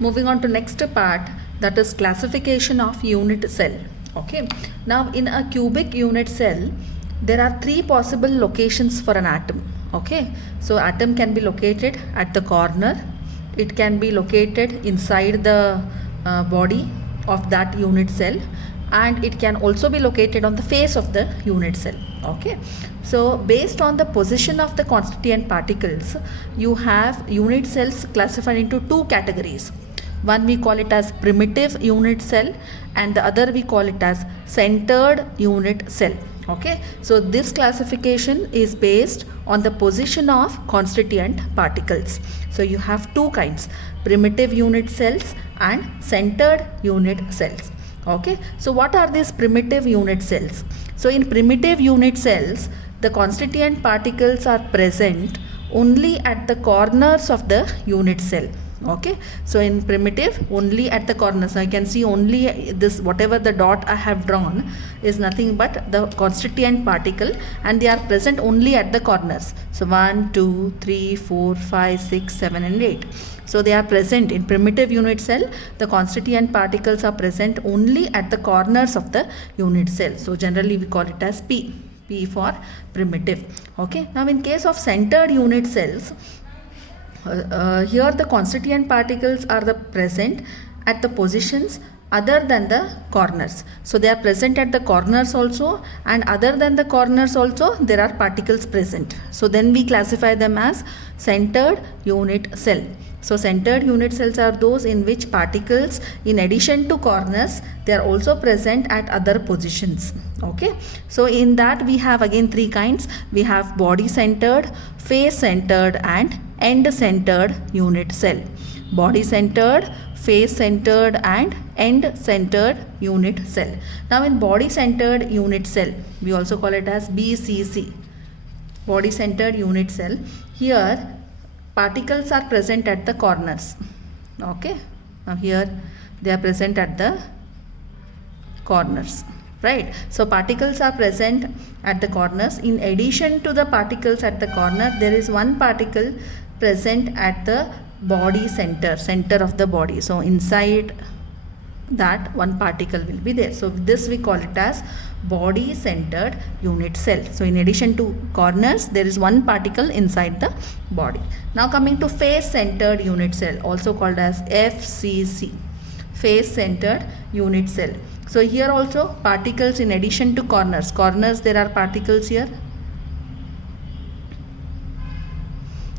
Moving on to next part, that is classification of unit cell. Okay, now in a cubic unit cell there are three possible locations for an atom. Okay, so atom can be located at the corner, it can be located inside the body of that unit cell, and it can also be located on the face of the unit cell. Okay, so based on the position of the constituent particles, you have unit cells classified into two categories. One we call it as primitive unit cell, and the other we call it as centered unit cell. Okay, so this classification is based on the position of constituent particles. So you have two kinds, primitive unit cells and centered unit cells. Okay, so what are these primitive unit cells? So in primitive unit cells, the constituent particles are present only at the corners of the unit cell. Okay, so in primitive, only at the corners. Now you can see only this, whatever the dot I have drawn is nothing but the constituent particle, and they are present only at the corners. So 1, 2, 3, 4, 5, 6, 7 and 8. So they are present in primitive unit cell. The constituent particles are present only at the corners of the unit cell. So generally we call it as P for primitive. Okay, now in case of centered unit cells, here the constituent particles are present at the positions other than the corners. So they are present at the corners also, and other than the corners also there are particles present. So then we classify them as centered unit cell. So centered unit cells are those in which particles, in addition to corners, they are also present at other positions. Okay, so in that we have again three kinds. We have body centered, face centered and end centered unit cell. Body centered, face centered and end centered unit cell. Now in body centered unit cell, we also call it as BCC, body centered unit cell. Here particles are present at the corners. Okay, now here they are present at the corners, right? So particles are present at the corners. In addition to the particles at the corner, there is one particle present at the body center of the body. So inside that one particle will be there. So this we call it as body centered unit cell. So in addition to corners, there is one particle inside the body. Now coming to face centered unit cell, also called as FCC, face centered unit cell. So here also particles in addition to corners. Corners, there are particles here.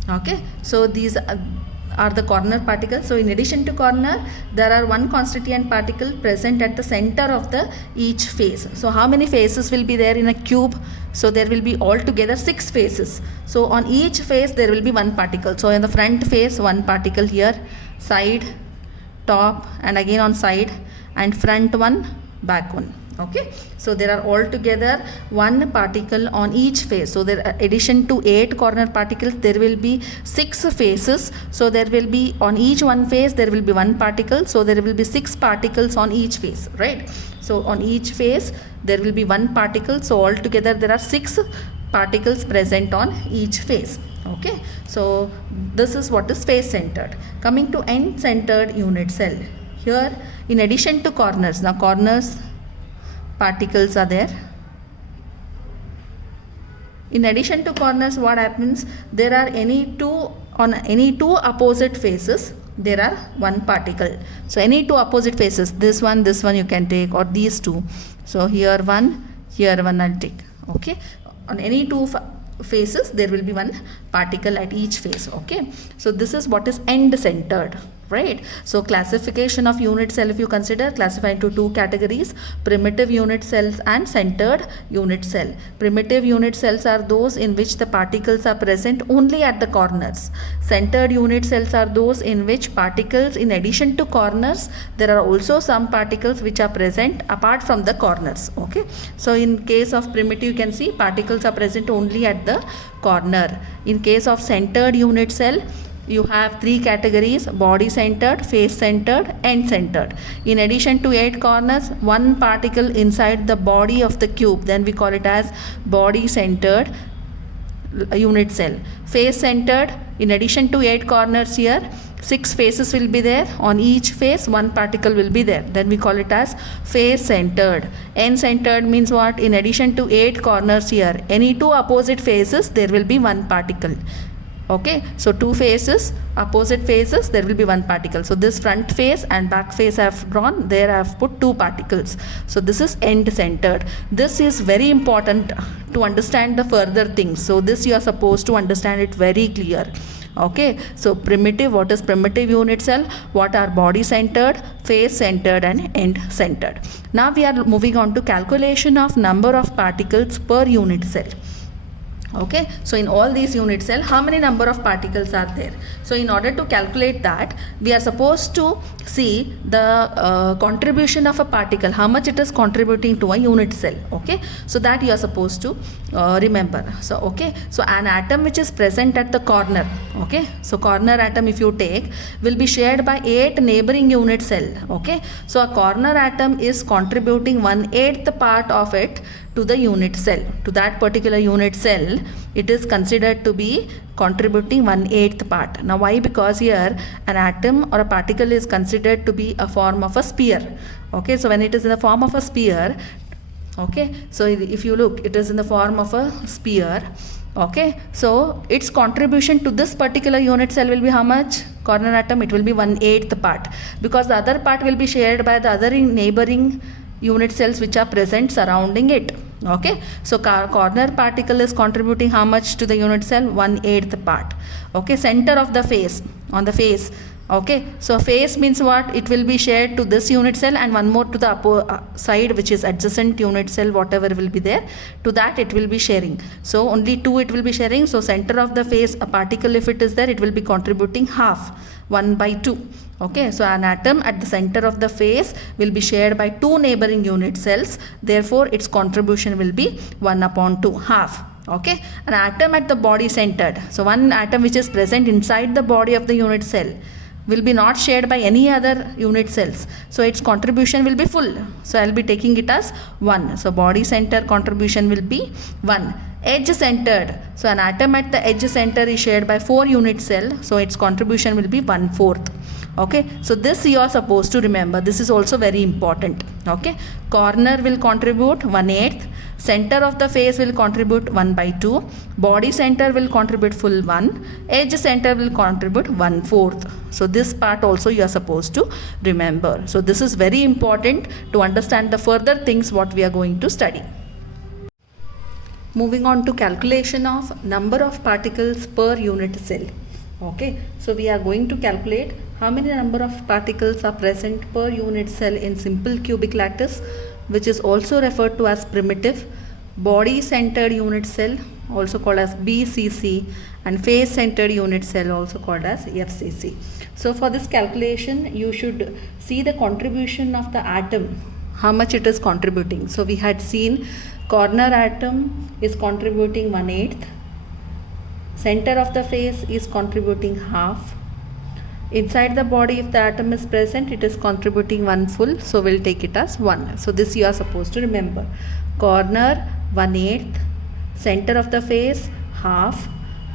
Okay, so these are the corner particles. So in addition to corner, there are one constituent particle present at the center of the each face. So how many faces will be there in a cube? So there will be altogether 6 faces. So on each face there will be one particle. So in the front face, one particle here, side, top, and again on side, and front one, back one. Okay, so there are altogether one particle on each face. So there, addition to 8 corner particles, there will be 6 faces. So there will be on each one face there will be one particle. So there will be 6 particles on each face, right? So on each face there will be one particle. So altogether there are 6 particles present on each face. Okay, so this is what is face centered. Coming to end centered unit cell. Here in addition to corners, now corners particles are there. In addition to corners, what happens? There are any two opposite faces, there are one particle. So any two opposite faces, this one you can take, or these two. So here one I'll take. Okay, on any two faces there will be one particle at each face. Okay, so this is what is end centered, right? So classification of unit cell, if you consider, classify into two categories, primitive unit cells and centered unit cell. Primitive unit cells are those in which the particles are present only at the corners. Centered unit cells are those in which particles, in addition to corners, there are also some particles which are present apart from the corners. Okay, so in case of primitive, you can see particles are present only at the corner. In case of centered unit cell, you have 3 categories: body centered, face centered, end centered. In addition to 8 corners, one particle inside the body of the cube, then we call it as body centered unit cell. Face centered, in addition to 8 corners here, 6 faces will be there. On each face, 1 particle will be there. Then we call it as face centered. End centered means what? In addition to 8 corners here, any 2 opposite faces, there will be 1 particle. Okay, so 2 faces, opposite faces, there will be 1 particle. So this front face and back face I have drawn, there I have put 2 particles. So this is end centered. This is very important to understand the further things. So this you are supposed to understand it very clear. Okay, so primitive, what is primitive unit cell? What are body centered, face centered and end centered? Now we are moving on to calculation of number of particles per unit cell. Okay, so in all these unit cell, how many number of particles are there? So in order to calculate that, we are supposed to see the contribution of a particle, how much it is contributing to a unit cell. Okay, so that you are supposed to remember. So okay, so an atom which is present at the corner, okay, so corner atom if you take will be shared by 8 neighboring unit cell. Okay, so a corner atom is contributing 1/8 part of it to the unit cell, to that particular unit cell. It is considered to be contributing 1/8 part. Now why? Because here an atom or a particle is considered to be a form of a sphere. Okay, so when it is in the form of a sphere, okay, so if you look, it is in the form of a sphere. Okay, so its contribution to this particular unit cell will be how much? Corner atom, it will be 1/8 part, because the other part will be shared by the other neighboring unit cells which are present surrounding it. Okay, so corner particle is contributing how much to the unit cell? 1/8 part. Okay, center of the face, on the face. Okay, so face means what? It will be shared to this unit cell and one more to the upper side, which is adjacent unit cell, whatever will be there, to that it will be sharing. So only 2 it will be sharing. So center of the face, a particle if it is there, it will be contributing half, 1/2. Okay, so an atom at the center of the face will be shared by 2 neighboring unit cells. Therefore, its contribution will be 1/2, half. Okay, an atom at the body centered. So one atom which is present inside the body of the unit cell will be not shared by any other unit cells. So its contribution will be full. So I will be taking it as 1. So body center contribution will be 1. Edge centered. So an atom at the edge center is shared by 4 unit cell. So its contribution will be 1/4. Okay, so this you are supposed to remember. This is also very important. Okay, corner will contribute 1/8. Center of the face will contribute 1/2. Body center will contribute full 1. Edge center will contribute 1/4. So this part also you are supposed to remember. So this is very important to understand the further things what we are going to study. Moving on to calculation of number of particles per unit cell. Okay, so we are going to calculate how many number of particles are present per unit cell in simple cubic lattice, which is also referred to as primitive, body centered unit cell also called as BCC, and face centered unit cell also called as FCC. So for this calculation you should see the contribution of the atom, how much it is contributing. So we had seen corner atom is contributing 1/8, center of the face is contributing half, inside the body if the atom is present it is contributing 1 full, so we'll take it as 1. So this you are supposed to remember. Corner 1/8, center of the face half,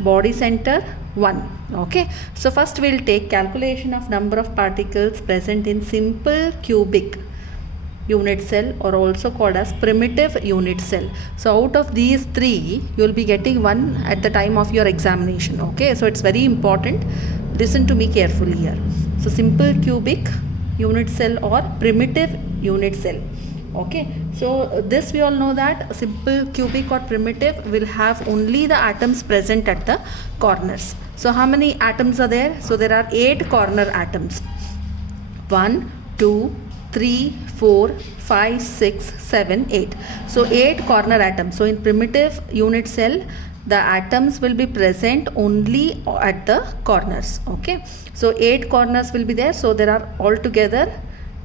body center 1. Okay, so first we'll take calculation of number of particles present in simple cubic unit cell, or also called as primitive unit cell. So out of these 3 you will be getting 1 at the time of your examination. Okay, so it's very important. Listen to me carefully here. So simple cubic unit cell or primitive unit cell. Okay, so this we all know that simple cubic or primitive will have only the atoms present at the corners. So how many atoms are there? So there are 8 corner atoms. 1, 2, 3, 4, 5, 6, 7, 8. So 8 corner atoms. So in primitive unit cell the atoms will be present only at the corners. Okay, so 8 corners will be there. So there are altogether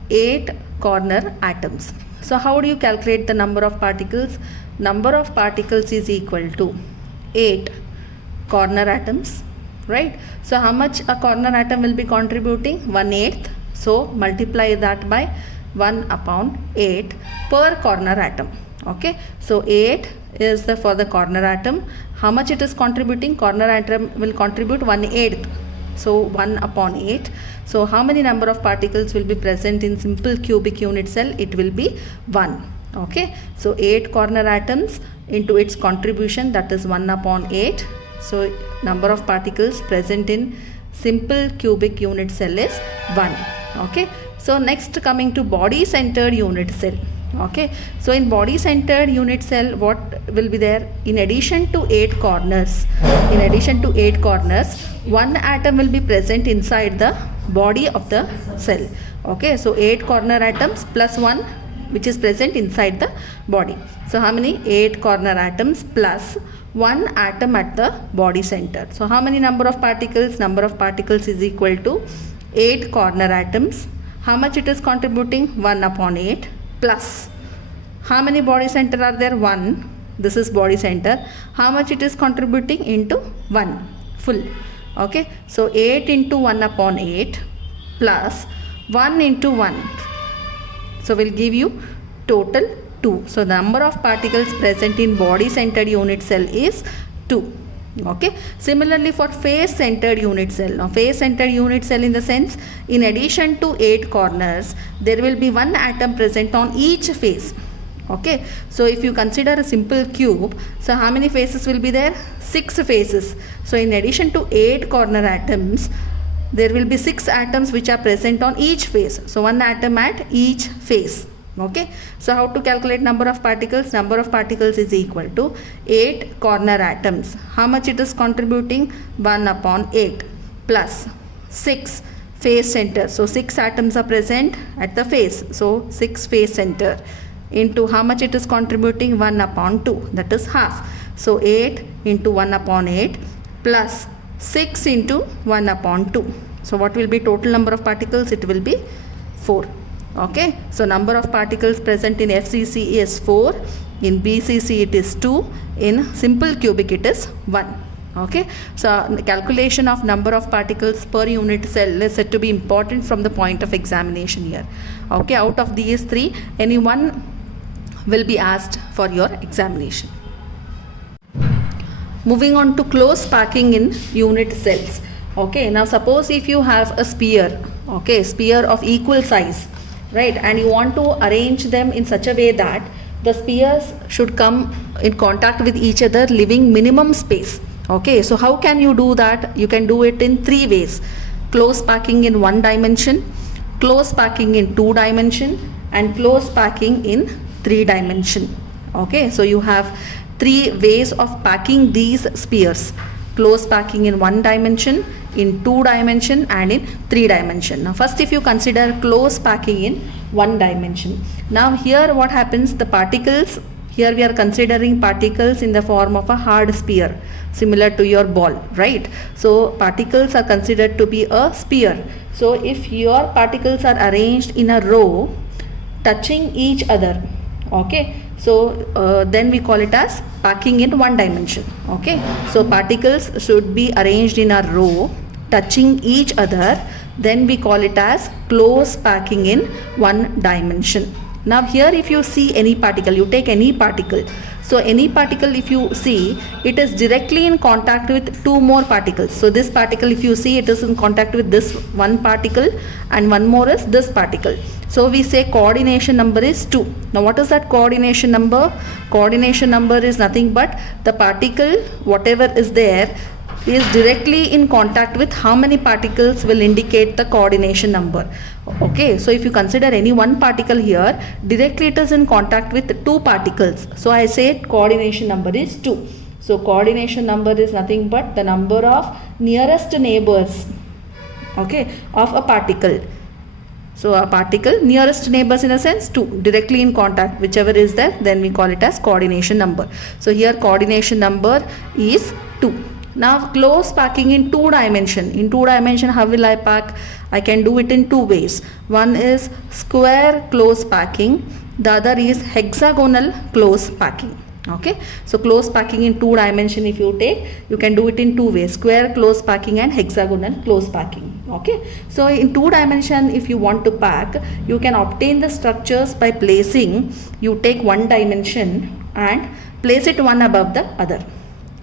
8 corner atoms. So how do you calculate the number of particles? Number of particles is equal to 8 corner atoms, right? So how much a corner atom will be contributing? 1/8. So multiply that by 1/8 per corner atom. Okay, so 8 is for the corner atom, how much it is contributing? Corner atom will contribute 1/8. So 1 upon 8. So how many number of particles will be present in simple cubic unit cell? It will be 1. Okay, so 8 corner atoms into its contribution, that is 1 upon 8. So number of particles present in simple cubic unit cell is 1. Okay, so next coming to body centered unit cell. Okay, so in body centered unit cell, what will be there? In addition to 8 corners, one atom will be present inside the body of the cell. Okay, so 8 corner atoms plus 1 which is present inside the body. So how many? 8 corner atoms plus 1 atom at the body center. So how many number of particles? Number of particles is equal to 8 corner atoms. How much it is contributing? 1 upon 8 plus how many body center are there? 1. This is body center. How much it is contributing? Into 1 full. Okay, so 8 into 1 upon 8 plus 1 into 1. So we'll give you total 2. So the number of particles present in body centered unit cell is 2. Okay, similarly for face centered unit cell. Now face centered unit cell, in the sense, in addition to 8 corners, there will be 1 atom present on each face. Okay, so if you consider a simple cube, so how many faces will be there? 6 faces. So in addition to 8 corner atoms, there will be 6 atoms which are present on each face. So 1 atom at each face. Okay, so how to calculate number of particles? Number of particles is equal to 8 corner atoms. How much it is contributing? 1 upon 8 plus 6 face center. So 6 atoms are present at the face. So 6 face center into how much it is contributing? 1 upon 2, that is half. So 8 into 1 upon 8 plus 6 into 1 upon 2. So what will be total number of particles? It will be 4. Okay, so number of particles present in FCC is 4, in BCC it is 2, in simple cubic it is 1. Okay, so the calculation of number of particles per unit cell is said to be important from the point of examination here. Okay, out of these 3, any one will be asked for your examination. Moving on to close packing in unit cells. Okay, now suppose if you have a sphere, okay, sphere of equal size, right, and you want to arrange them in such a way that the spheres should come in contact with each other, leaving minimum space. Okay, so how can you do that? You can do it in 3 ways: close packing in 1 dimension, close packing in 2 dimension, and close packing in 3 dimension. Okay, so you have 3 ways of packing these spheres: close packing in 1 dimension, in 2 dimension, and in 3 dimension. Now first, if you consider close packing in 1 dimension, now here what happens? The particles, here we are considering particles in the form of a hard sphere similar to your ball, right? So particles are considered to be a sphere. So if your particles are arranged in a row touching each other, okay, so then we call it as packing in 1 dimension. Okay, so particles should be arranged in a row touching each other, then we call it as close packing in 1 dimension. Now here if you see any particle, you take any particle, so any particle if you see, it is directly in contact with 2 more particles. So this particle, if you see, it is in contact with this 1 particle, and 1 more is this particle. So we say coordination number is 2. Now what is that coordination number? Coordination number is nothing but the particle, whatever is there, is directly in contact with how many particles will indicate the coordination number. Okay, so if you consider any 1 particle here, directly it is in contact with 2 particles. So I say coordination number is 2. So coordination number is nothing but the number of nearest neighbors, okay, of a particle. So a particle nearest neighbors, in a sense, 2, directly in contact, whichever is there, then we call it as coordination number. So here coordination number is 2. Now close packing in 2 dimension. In 2 dimension, how will I pack? I can do it in 2 ways. One is square close packing, the other is hexagonal close packing. Okay, so close packing in 2 dimension, if you take, you can do it in 2 ways: square close packing and hexagonal close packing. Okay, so in 2 dimension, if you want to pack, you can obtain the structures by placing, you take 1 dimension and place it one above the other.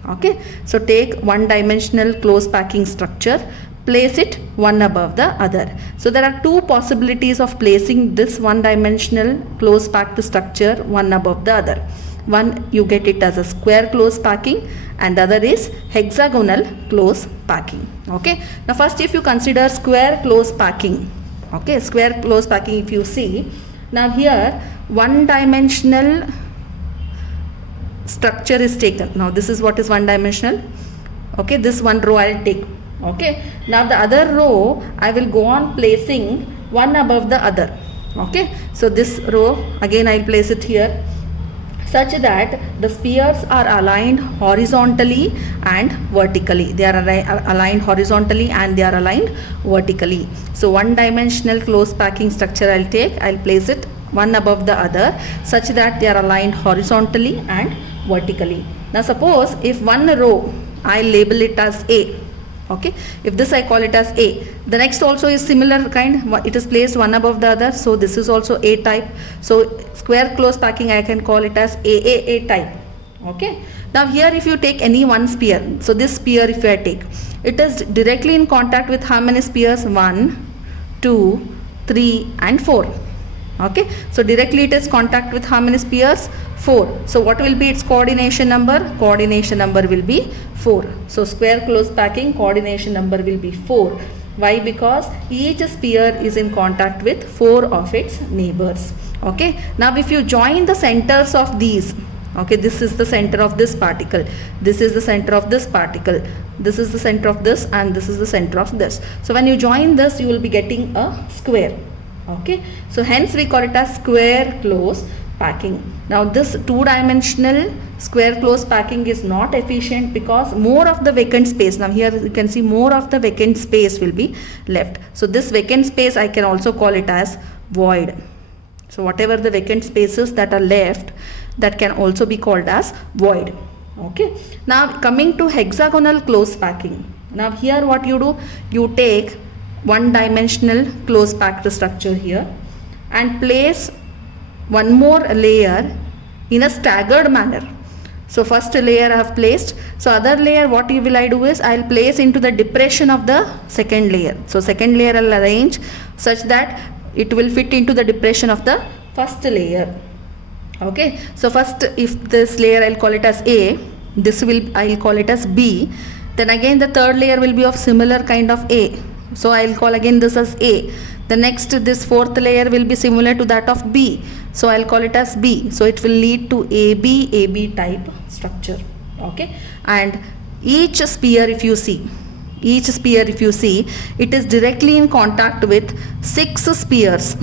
Okay, so take one dimensional close packing structure, place it one above the other. So there are two possibilities of placing this one dimensional close packed structure one above the other. One, you get it as a square close packing, and the other is hexagonal close packing. Okay, now first if you consider square close packing, okay, square close packing, if you see, now here one dimensional structure is taken. Now this is what is one dimensional. Okay, this one row I will take. Okay, now the other row I will go on placing one above the other. Okay, so this row again I will place it here, such that the spheres are aligned horizontally and vertically. They are aligned horizontally and they are aligned vertically. So one dimensional close packing structure I'll take, I'll place it one above the other such that they are aligned horizontally and vertically. Now suppose if one row I label it as A, okay, if this I call it as A, the next also is similar kind, it is placed one above the other, so this is also A type. So square close packing I can call it as AAA type. Okay, now here if you take any one sphere, so this sphere if I take, it is directly in contact with how many spheres? 1, 2, 3 and 4. Okay, so directly it is contact with how many spheres? 4. So what will be its coordination number? Coordination number will be 4. So square close packing coordination number will be 4. Why? Because each sphere is in contact with 4 of its neighbors. Okay, now if you join the centers of these, okay, this is the center of this particle, this is the center of this particle, this is the center of this, and this is the center of this. So when you join this, you will be getting a square. Okay, so hence we call it as square close packing. Now this two-dimensional square close packing is not efficient because more of the vacant space, now here you can see more of the vacant space will be left. So this vacant space I can also call it as void. So whatever the vacant spaces that are left, that can also be called as void. Okay, now coming to hexagonal close packing. Now here what you do, you take one dimensional close packed structure here and place one more layer in a staggered manner. So first layer I have placed, so other layer what will I do is I will place into the depression of the second layer. So second layer I will arrange such that it will fit into the depression of the first layer. Okay, so first if this layer I will call it as A, this will I will call it as B, then again the third layer will be of similar kind of A. So I will call again this as A. The next, this fourth layer will be similar to that of B. So I will call it as B. So it will lead to AB type structure. Okay. And each sphere if you see, it is directly in contact with 6 spheres.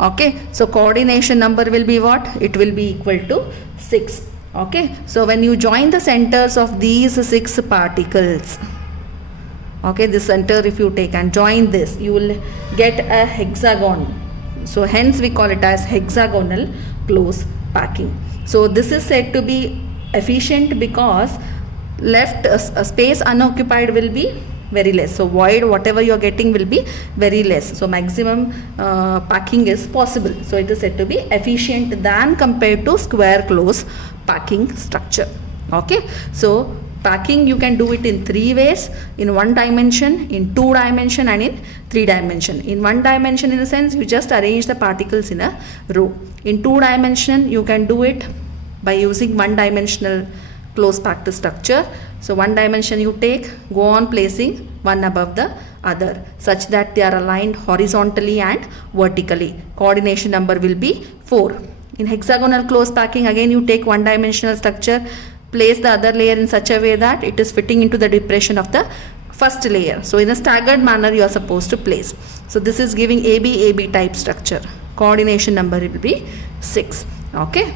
Okay. So coordination number will be what? It will be equal to 6. Okay. So when you join the centers of these 6 particles, okay, this center if you take and join this, you will get a hexagon. So hence we call it as hexagonal close packing. So this is said to be efficient because left a space unoccupied will be very less. So void whatever you are getting will be very less. So maximum packing is possible. So it is said to be efficient than compared to square close packing structure. Okay. So packing you can do it in 3 ways, in 1 dimension, in 2 dimension and in 3 dimension. In 1 dimension in a sense you just arrange the particles in a row. In 2 dimension you can do it by using 1 dimensional close packed structure. So 1 dimension you take, go on placing one above the other such that they are aligned horizontally and vertically. Coordination number will be 4. In hexagonal close packing again you take 1 dimensional structure, place the other layer in such a way that it is fitting into the depression of the first layer. So in a staggered manner you are supposed to place. So this is giving AB type structure. Coordination number will be 6. Okay.